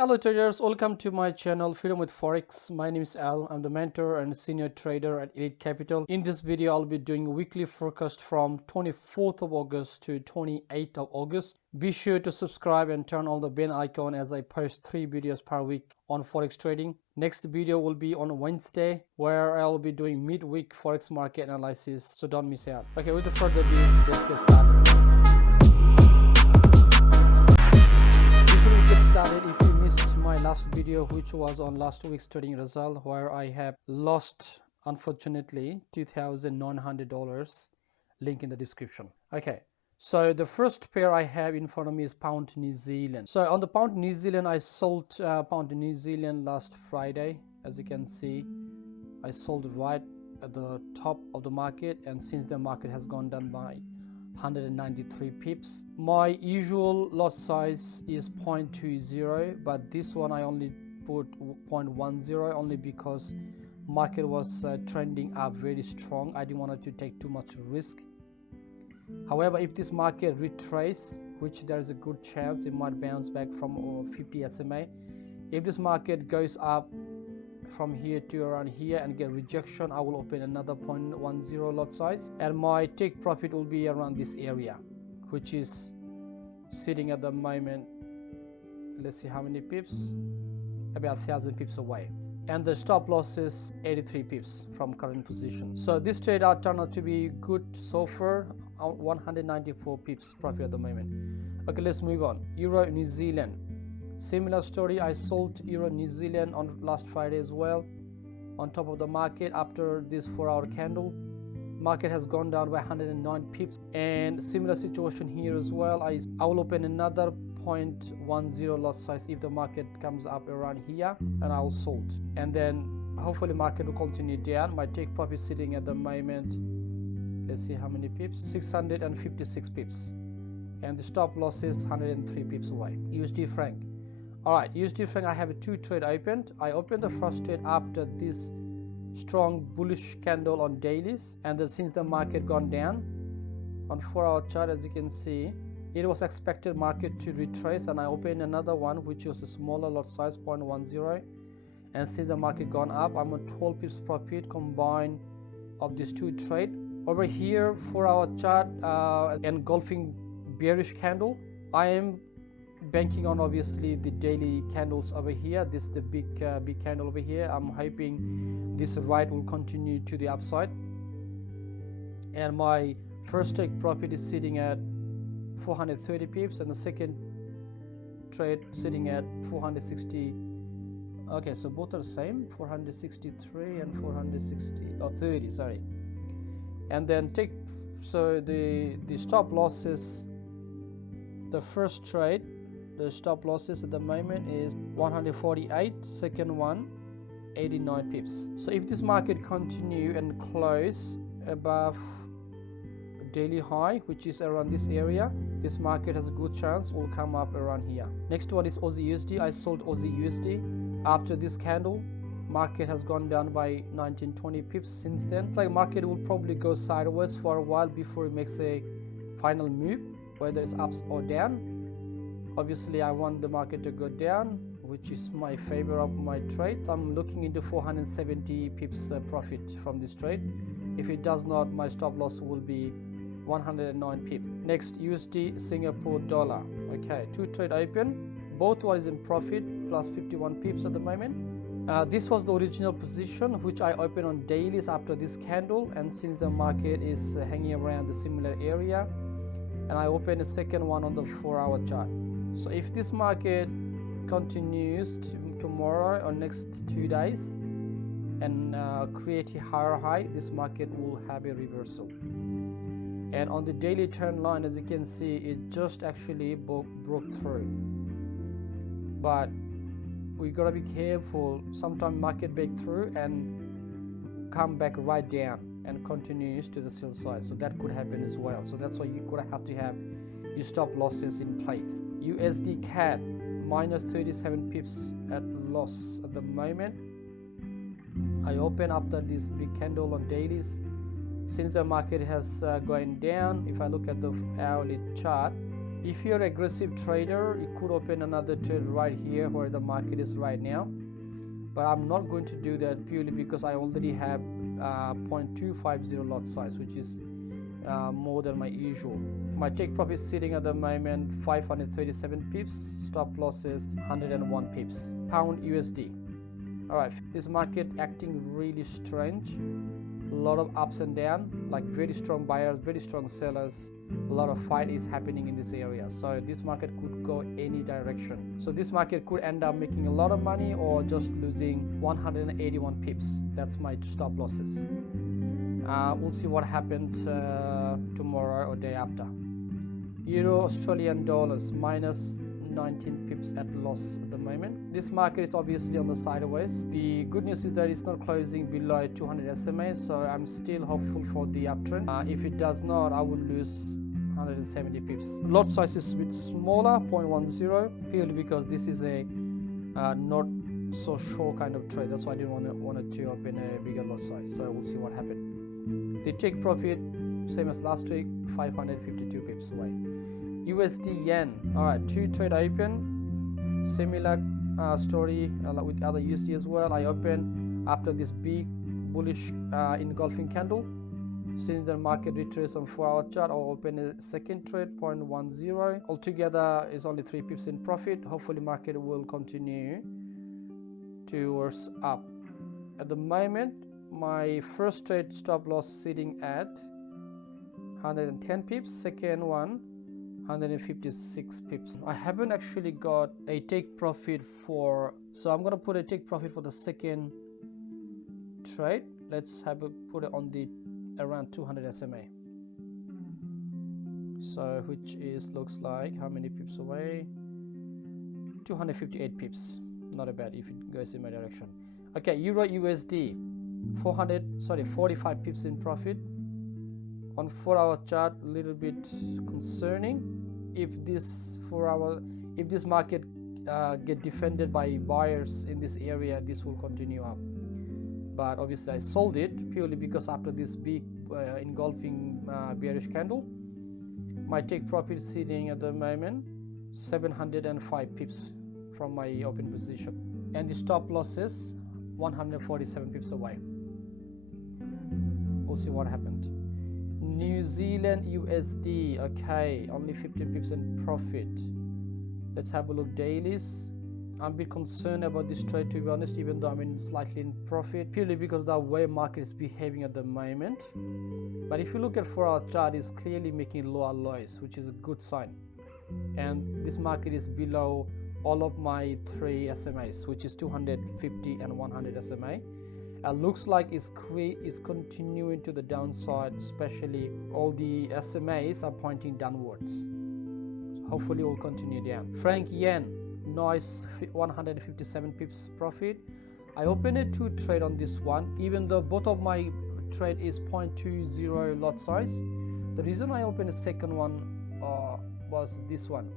Hello traders, welcome to my channel Freedom with Forex. My name is Al. I'm the mentor and senior trader at Elitecapital. In this video, I'll be doing weekly forecast from 24th of August to 28th of August. Be sure to subscribe and turn on the bell icon as I post 3 videos per week on Forex trading. Next video will be on Wednesday where I'll be doing midweek Forex market analysis, so don't miss out. Okay, without further ado, let's get started. If you missed my last video, which was on last week's trading result, where I have lost unfortunately $2,900, link in the description. Okay, so the first pair I have in front of me is pound New Zealand. So on the pound New Zealand, I sold pound New Zealand last Friday. As you can see, I sold right at the top of the market, and since the market has gone down by 193 pips. My usual lot size is 0.20, but this one I only put 0.10 only because market was trending up very strong. I didn't want to take too much risk. However, if this market retrace, which there is a good chance it might bounce back from 50 SMA, if this market goes up from here to around here and get rejection, I will open another 0.10 lot size, and my take profit will be around this area, which is sitting at the moment, let's see how many pips, about 1,000 pips away, and the stop loss is 83 pips from current position. So this trade out turned out to be good so far, 194 pips profit at the moment. Okay, let's move on. Euro New Zealand, similar story. I sold Euro New Zealand on last Friday as well, on top of the market. After this 4-hour candle, market has gone down by 109 pips, and similar situation here as well. I will open another 0.10 lot size if the market comes up around here, and I will sold, and then hopefully market will continue down. My take profit is sitting at the moment, let's see how many pips, 656 pips, and the stop loss is 103 pips away. USD franc. Alright, USD franc, I have a 2 trade opened. I opened the first trade after this strong bullish candle on dailies, and then since the market gone down on 4-hour chart, as you can see, it was expected market to retrace, and I opened another one which was a smaller lot size, 0.10, and since the market gone up, I'm on 12 pips profit combined of these 2 trade. Over here, 4-hour chart, engulfing bearish candle. I am banking on obviously the daily candles over here. This is the big candle over here. I'm hoping this ride will continue to the upside, and my first take profit is sitting at 430 pips, and the second trade sitting at 460. Okay, so both are the same, 463 and 430, sorry. And then take, so the stop losses, the first trade, the stop losses at the moment is 148, second one 89 pips. So if this market continue and close above daily high, which is around this area, this market has a good chance will come up around here. Next one is Aussie USD. I sold Aussie USD after this candle. Market has gone down by 19-20 pips since then. It's like market will probably go sideways for a while before it makes a final move, whether it's up or down. Obviously I want the market to go down, which is my favor of my trade. So I'm looking into 470 pips profit from this trade. If it does not, my stop loss will be 109 pip. Next, USD Singapore dollar. Okay, 2 trade open, both one is in profit, plus 51 pips at the moment. This was the original position which I opened on dailies after this candle, and since the market is hanging around the similar area, and I opened a second one on the 4-hour chart. So if this market continues tomorrow or next 2 days and create a higher high, this market will have a reversal. And on the daily trend line, as you can see, it just actually broke through, but we gotta be careful. Sometimes market break through and come back right down and continues to the sell side, so that could happen as well. So that's why you gotta have to have your stop losses in place. USD CAD minus 37 pips at loss at the moment. I open after this big candle on dailies. Since the market has going down, if I look at the hourly chart, If you're an aggressive trader, you could open another trade right here where the market is right now, but I'm not going to do that purely because I already have 0.250 lot size, which is more than my usual. My take profit is sitting at the moment 537 pips, stop losses 101 pips. Pound USD. Alright, this market acting really strange, a lot of ups and downs, like very strong buyers, very strong sellers. A lot of fight is happening in this area, so this market could go any direction. So this market could end up making a lot of money or just losing 181 pips. That's my stop losses. We'll see what happens tomorrow or day after. Euro Australian dollars minus 19 pips at loss at the moment. This market is obviously on the sideways. The good news is that it's not closing below 200 SMA, so I'm still hopeful for the uptrend. If it does not, I will lose 170 pips. Lot size is a bit smaller, 0.10, purely because this is a not so sure kind of trade. That's why I didn't want to open a bigger lot size. So we'll see what happens. The take profit, same as last week, 552 pips away. USD yen. Alright, 2 trade open. Similar story with other USD as well. I open after this big bullish engulfing candle. Since the market retraced on 4-hour chart, I'll open a second trade, 0.10. Altogether is only 3 pips in profit. Hopefully market will continue towards up. At the moment, my first trade stop loss sitting at 110 pips, second one 156 pips. I haven't actually got a take profit for, so I'm gonna put a take profit for the second trade. Let's put it on the around 200 SMA. So which is looks like how many pips away? 258 pips. Not bad if it goes in my direction. Okay, Euro USD 45 pips in profit. On 4-hour chart, a little bit concerning. If this market get defended by buyers in this area, this will continue up. But obviously I sold it purely because after this big engulfing bearish candle, my take profit is sitting at the moment 705 pips from my open position, and the stop losses 147 pips away. We'll see what happened. New Zealand USD, okay, only 15 pips in profit. Let's have a look dailies. I'm a bit concerned about this trade, to be honest, even though I'm in slightly in profit, purely because the way market is behaving at the moment. But if you look at 4-hour chart, it's clearly making lower lows, which is a good sign. And this market is below all of my 3 SMAs, which is 250 and 100 SMA. Looks like it's continuing to the downside, especially all the SMAs are pointing downwards. So hopefully it will continue down. Franc yen, nice 157 pips profit. I opened a 2 trade on this one, even though both of my trade is 0.20 lot size. The reason I opened a second one was this one.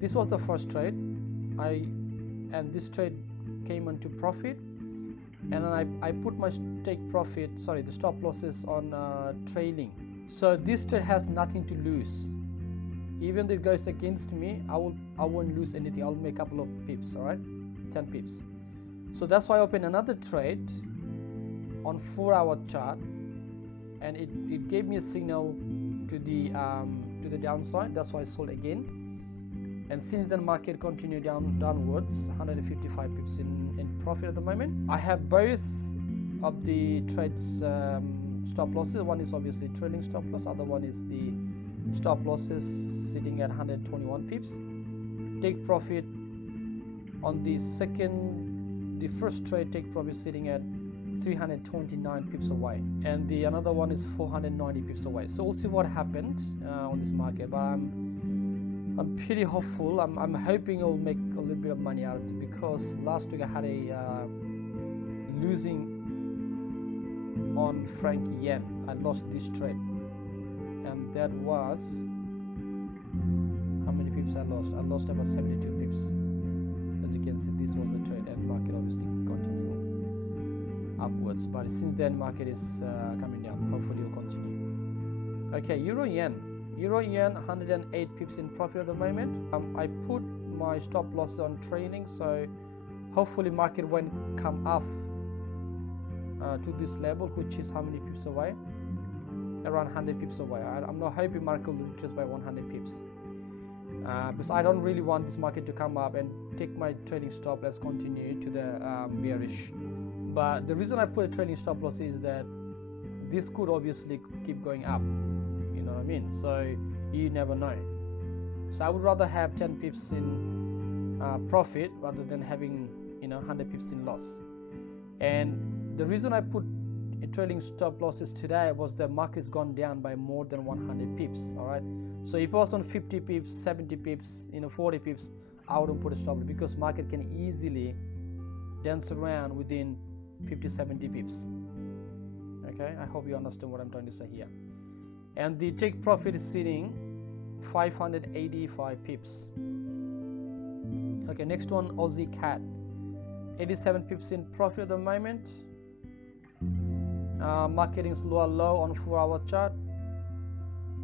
This was the first trade, and this trade came into profit, and then I put my the stop losses on trailing. So this trade has nothing to lose. Even though it goes against me, I won't lose anything. I'll make a couple of pips, all right, 10 pips. So that's why I opened another trade on 4-hour chart, and it gave me a signal to the downside. That's why I sold again. And since then, market continued downwards, 155 pips in profit at the moment. I have both of the trades stop losses. One is obviously trailing stop loss. Other one is the stop losses sitting at 121 pips. Take profit on the first trade, take profit sitting at 329 pips away, and the another one is 490 pips away. So we'll see what happened on this market, but I'm pretty hopeful. I'm hoping I'll make a little bit of money out of it, because last week I had a losing on franc yen. I lost this trade, and that was how many pips I lost? I lost about 72 pips. As you can see, this was the trade, and market obviously continued upwards. But since then, market is coming down. Hopefully, it will continue. Okay, euro yen. Euro yen 108 pips in profit at the moment. I put my stop losses on trailing, so hopefully market won't come up to this level, which is how many pips away? Around 100 pips away. I'm not hoping market will retrace by 100 pips, because I don't really want this market to come up and take my trading stop loss continue to the bearish. But the reason I put a trailing stop loss is that this could obviously keep going up, you know what I mean? So you never know. So I would rather have 10 pips in profit rather than having 100 pips in loss. And the reason I put a trailing stop losses today was the market's gone down by more than 100 pips. All right, so if it was on 50 pips, 70 pips, 40 pips, I wouldn't put a stop because market can easily dance around within 50-70 pips. Okay, I hope you understand what I'm trying to say here. And the take profit is sitting 585 pips. Okay, next one, Aussie CAD, 87 pips in profit at the moment. Market is low on 4-hour chart.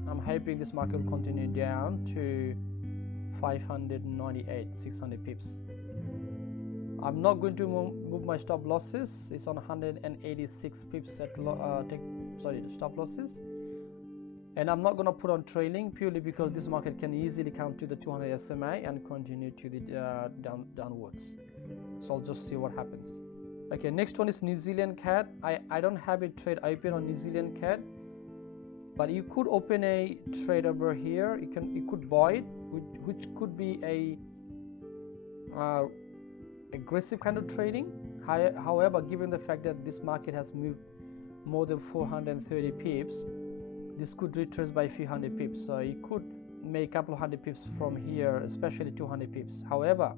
I'm hoping this market will continue down to 598, 600 pips. I'm not going to move my stop losses. It's on 186 pips at stop losses, and I'm not going to put on trailing purely because this market can easily come to the 200 SMA and continue to the downwards. So I'll just see what happens. Okay, next one is New Zealand CAD. I don't have a trade open on New Zealand CAD, but you could open a trade over here. You could buy it, which could be a aggressive kind of trading. However, given the fact that this market has moved more than 430 pips, this could retrace by a few hundred pips. So you could make a couple of hundred pips from here, especially 200 pips. However,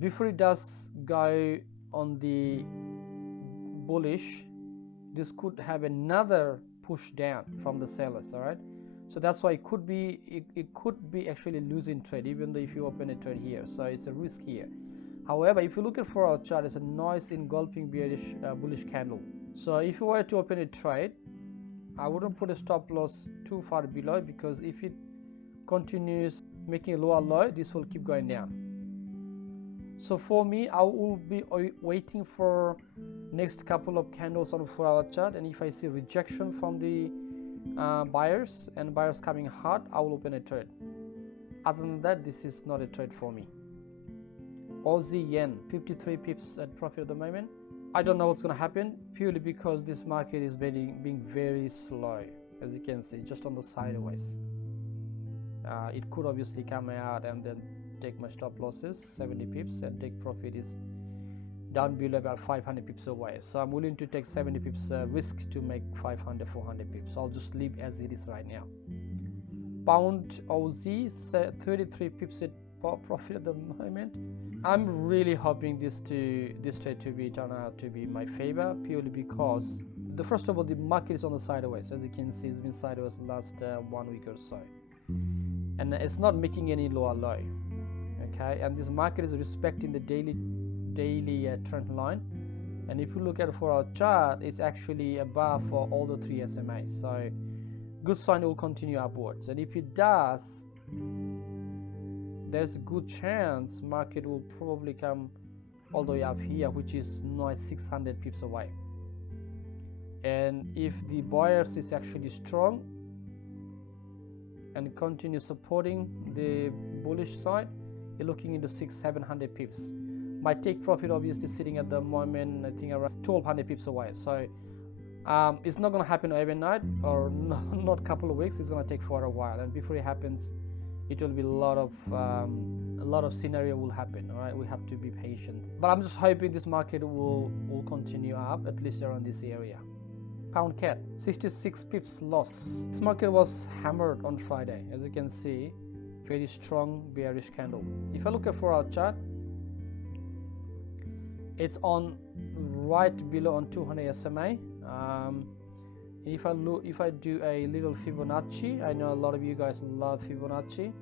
before it does go on the bullish, this could have another push down from the sellers. All right, so that's why it could be actually losing trade even though if you open a trade here. So it's a risk here. However, if you look at 4-hour chart, it's a nice engulfing bearish bullish candle. So if you were to open a trade, I wouldn't put a stop loss too far below, because if it continues making a lower low, this will keep going down. So for me, I will be waiting for next couple of candles on 4-hour chart, and if I see rejection from the buyers and buyers coming hard, I will open a trade. Other than that, this is not a trade for me. Aussie yen, 53 pips at profit at the moment. I don't know what's going to happen, purely because this market is being very slow, as you can see, just on the sideways. It could obviously come out and then take my stop losses 70 pips, and take profit is down below about 500 pips away. So I'm willing to take 70 pips risk to make 500, 400 pips. So I'll just leave as it is right now. Pound Aussie, 33 pips at profit at the moment. I'm really hoping this trade to be turn out to be my favor, purely because first of all, the market is on the sideways. As you can see, it's been sideways the last 1 week or so, and it's not making any lower low. Okay, and this market is respecting the daily trend line, and if you look at it for our chart, it's actually above for all the 3 SMAs. So good sign it will continue upwards, and if it does, there's a good chance market will probably come all the way up here, which is nice 600 pips away. And if the buyers is actually strong and continue supporting the bullish side, you're looking into 600-700 pips. My take profit obviously sitting at the moment, I think around 1200 pips away. So it's not going to happen overnight, or not a couple of weeks. It's going to take for a while, and before it happens, it will be a lot of scenario will happen. All right, we have to be patient, but I'm just hoping this market will continue up, at least around this area. Pound CAD, 66 pips loss. This market was hammered on Friday, as you can see, very strong bearish candle. If I look at 4-hour chart, it's on right below on 200 SMA. If I do a little Fibonacci, I know a lot of you guys love Fibonacci.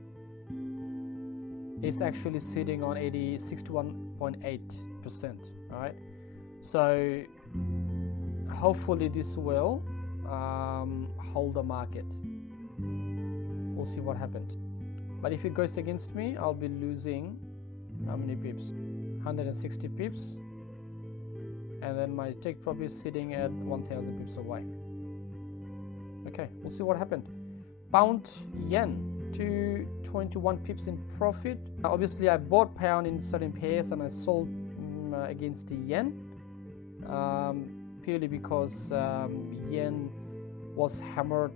It's actually sitting on 61.8%. All right, so hopefully this will hold the market. We'll see what happens. But if it goes against me, I'll be losing how many pips? 160 pips, and then my take profit is sitting at 1000 pips away. Okay, we'll see what happened. Pound yen to 21 pips in profit. Obviously I bought pound in certain pairs and I sold against the yen, purely because yen was hammered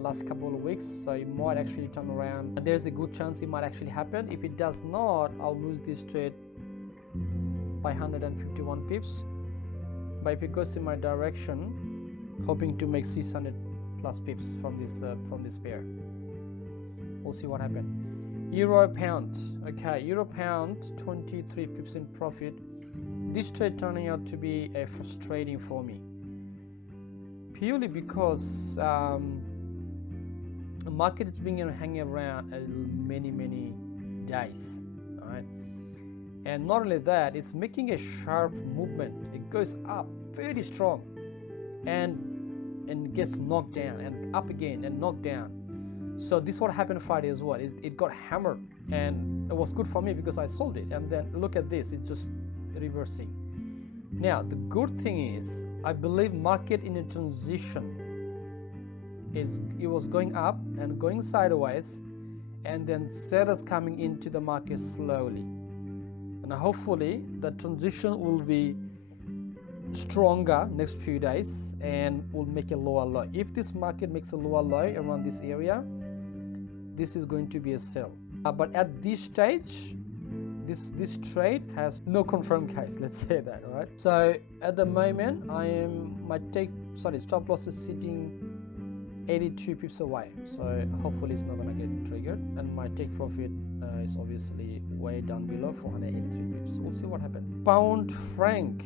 last couple of weeks, so it might actually turn around. There's a good chance it might actually happen. If it does not, I'll lose this trade by 151 pips. But if it goes in my direction, hoping to make 600 plus pips from this pair. We'll see what happens. Euro pound. Okay, euro pound 23 pips in profit. This trade turning out to be frustrating for me, purely because the market is being hanging around many days. All right, and not only that, it's making a sharp movement. It goes up very strong and gets knocked down and up again and knocked down. So this what happened Friday as well. It got hammered, and it was good for me because I sold it. And then look at this, it's just reversing. Now the good thing is, I believe market in a transition. It was going up and going sideways, and then sellers coming into the market slowly. And hopefully the transition will be stronger next few days and will make a lower low. If this market makes a lower low around this area, this is going to be a sell. But at this stage, this trade has no confirmed case, let's say that. All right, so at the moment my stop loss is sitting 82 pips away, so hopefully it's not gonna get triggered, and my take profit is obviously way down below 483 pips. We'll see what happens. Pound franc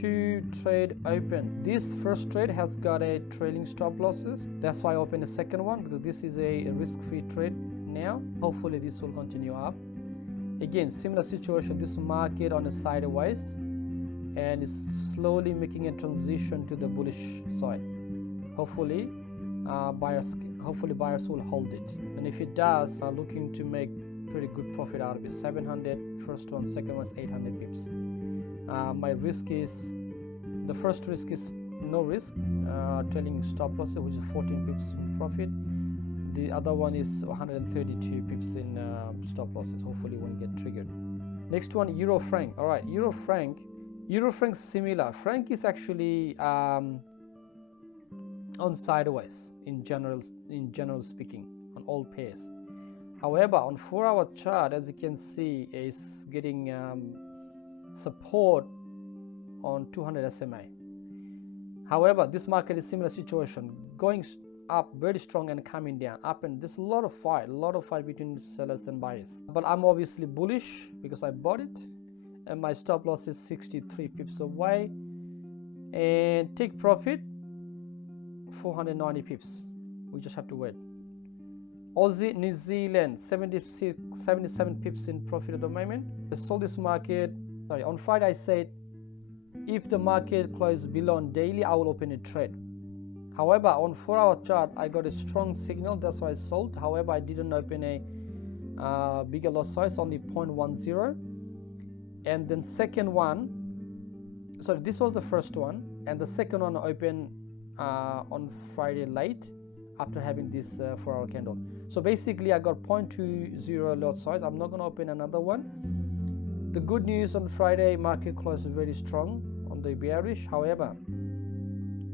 to trade open. This first trade has got a trailing stop losses, that's why I opened the second one, because this is a risk-free trade now. Hopefully this will continue up. Again, similar situation, this market on a sideways, and it's slowly making a transition to the bullish side. Hopefully buyers will hold it, and if it does, looking to make pretty good profit out of it. 700 first one, second one is 800 pips. My risk is, the first risk is no risk, trailing stop loss, which is 14 pips in profit. The other one is 132 pips in stop losses. Hopefully won't get triggered. Next one, euro franc. All right, euro franc similar. Franc is actually on sideways in general speaking on all pairs. However, on 4-hour chart, as you can see, is getting support on 200 SMA. However, this market is similar situation, going up very strong and coming down, up, and there's a lot of fight between sellers and buyers. But I'm obviously bullish because I bought it, and my stop loss is 63 pips away, and take profit 490 pips. We just have to wait. Aussie New Zealand 77 pips in profit at the moment. I sold this market on Friday. I said if the market closes below on daily, I will open a trade. However, on 4-hour chart, I got a strong signal, that's why I sold. However, I didn't open a bigger loss size, only 0.10. And then second one, so this was the first one, and the second one opened on Friday late after having this 4-hour candle. So basically, I got 0.20 lot size. I'm not going to open another one. The good news on Friday, market closed very strong on the bearish. However,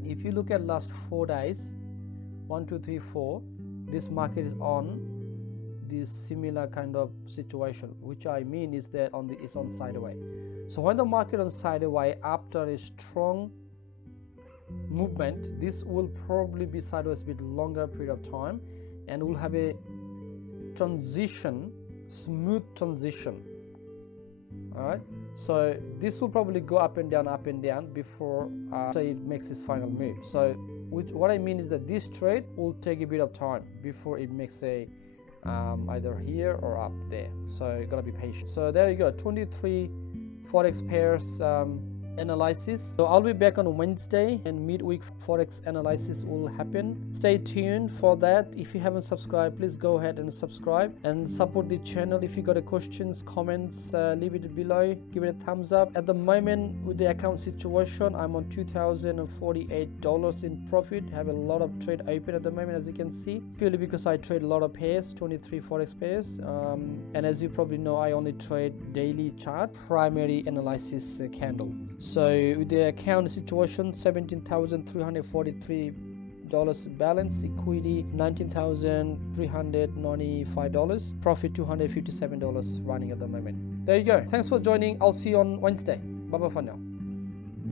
if you look at last 4 days, 1, 2, 3, 4, this market is on this similar kind of situation, which I mean is that it's on sideways. So when the market on sideways after a strong movement, this will probably be sideways a bit longer period of time, and we'll have a transition, smooth transition. All right, so this will probably go up and down before it makes its final move. So what I mean is that this trade will take a bit of time before it makes a either here or up there. So you gotta be patient. So there you go, 23 forex pairs analysis. So I'll be back on Wednesday and midweek Forex analysis will happen. Stay tuned for that. If you haven't subscribed, please go ahead and subscribe and support the channel. If you got a questions, comments, leave it below. Give it a thumbs up. At the moment with the account situation, I'm on $2,048 in profit. Have a lot of trade open at the moment, as you can see, purely because I trade a lot of pairs, 23 Forex pairs, and as you probably know, I only trade daily chart, primary analysis candle. So with the account situation, $17,343 balance, equity $19,395, profit $257 running at the moment. There you go. Thanks for joining. I'll see you on Wednesday. Bye bye for now.